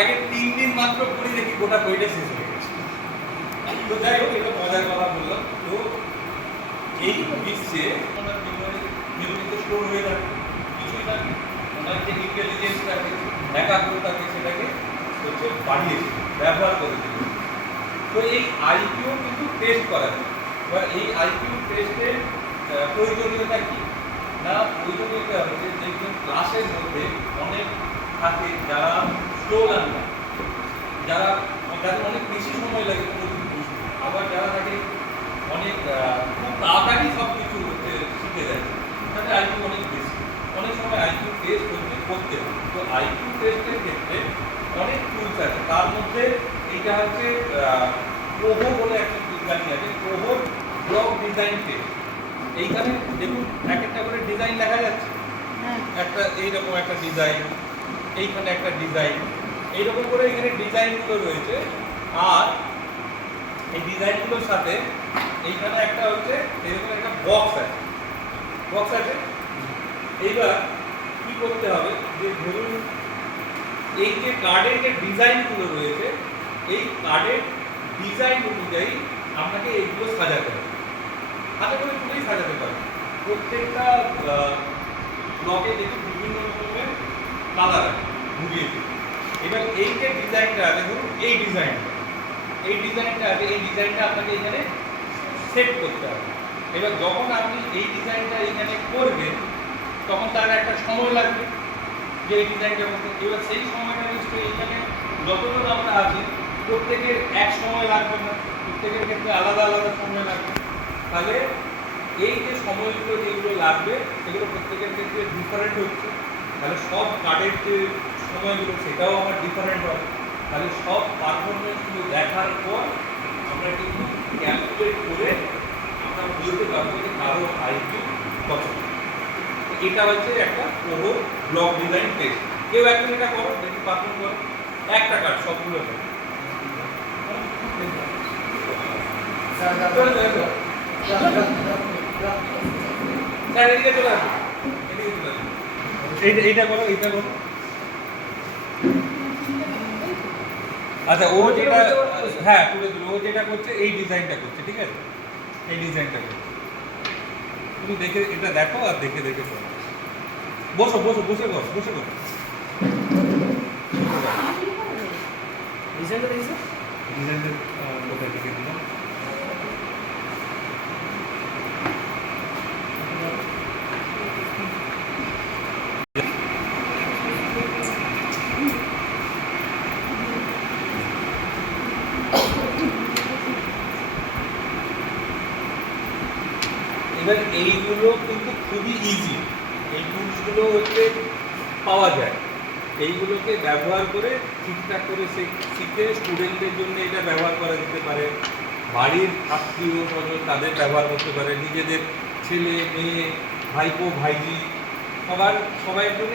আগে 3 দিন মাত্র পড়ি দেখি গোটা বইটা শেষ হয়ে গেছে। তো যাই হোক, এটা মজার কথা বললাম। তো এই বিশ্বে আমার মেমোরিতে স্টোর হয়ে থাকে, কিছুই থাকে, ওনার যে ইন্টেলিজেন্স থাকে, একাগ্রতাকে সেটাকে হচ্ছে বাড়িয়েছে, ব্যবহার করেছে। তো এই আইকিউ কিন্তু টেস্ট করা যায়। এবার এই আইকিউ টেস্টের প্রয়োজনীয়তা কি না, প্রয়োজনীয়তা হচ্ছে দেখবেন ক্লাসের মধ্যে অনেক থাকে যারা স্লো লার্নার, যাদের অনেক বেশি সময় লাগে কোনো কিছু বুঝতে, আবার যারা থাকে অনেক খুব তাড়াতাড়ি সব কিছু হচ্ছে শিখে যায়, তাদের আইকিউ অনেক বেশি। অনেক সময় আইকিউ টেস্ট হচ্ছে করতে হয়। তো আইকিউ টেস্টের ক্ষেত্রে অনেক টুলস আছে, তার মধ্যে এইটা হচ্ছে প্রোহো বলে একটা বিজ্ঞানী আছে, প্রোহোর ব্লক ডিজাইন টেস্ট। এইখানে দেখুন এক একটা করে ডিজাইন দেখা যাচ্ছে, একটা এইরকম একটা ডিজাইন, এইখানে একটা ডিজাইন, এইরকম করে এখানে ডিজাইনগুলো রয়েছে। আর এই ডিজাইনগুলোর সাথে এইখানে একটা হচ্ছে এরকম একটা বক্স আছে। এইবার কি করতে হবে, যে ধরুন এই যে কার্ডের যে ডিজাইনগুলো রয়েছে, এই কার্ডের ডিজাইন অনুযায়ী আপনাকে এইগুলো সাজাতে হবে। হাতে করে তুলেই সাজাতে পারবে। প্রত্যেকটা ব্লকে দেখুন বিভিন্ন রকমের কালার আছে, ঘুরিয়ে দিই। এবার এই যে ডিজাইনটা আছে, ধরুন এই ডিজাইনটা আছে, এই ডিজাইনটা আপনাকে এখানে সেট করতে হবে। এবার যখন আপনি এই ডিজাইনটা এখানে করবেন, তখন তার একটা সময় লাগবে যে এই ডিজাইনটা করতে। এবার সেই সময়টা নিশ্চয়ই এখানে যতজন আমরা আছি প্রত্যেকের এক সময় লাগবে না, প্রত্যেকের ক্ষেত্রে আলাদা আলাদা সময় লাগবে। তাহলে এই যে সময়গুলো যেগুলো লাগবে সেগুলো প্রত্যেকের ক্ষেত্রে ডিফারেন্ট হচ্ছে। তাহলে সব কার্ডের যে সময়গুলো সেটাও আমার ডিফারেন্ট হবে। তাহলে সব পারফরমেন্সগুলো দেখার পর আমরা কিন্তু ক্যালকুলেট করে আমরা বলতে পারবো যে কারো আইকিউ কত। এটা হচ্ছে একটা প্রোহো ব্লক ডিজাইন টেস্ট। কেউ একজন এটা করো, দেখি পারফর্ম করো, একটা কার্ড সবগুলো এদিকে চলে আসবে, এইটা করো, এইটা করো। আচ্ছা, ও যেটা, হ্যাঁ তুলে দিল, ও যেটা করছে এই ডিজাইনটা করছে, ঠিক আছে, এই ডিজাইনটা করছে। তুমি দেখে এটা দেখো আর দেখে দেখে করো। বসে করো। ডিজাইনটা কোথায় লিখে দিলাম। এবার এইগুলো কিন্তু খুবই ইজি, এই টুলসগুলো হচ্ছে পাওয়া যায়। এইগুলোকে ব্যবহার করে ঠিকঠাক করে শিখে স্টুডেন্টদের জন্য এটা ব্যবহার করা যেতে পারে, বাড়ির আত্মীয় স্বজন তাদের ব্যবহার করতে পারে, নিজেদের ছেলে মেয়ে ভাইপো ভাইজি সবার জন্য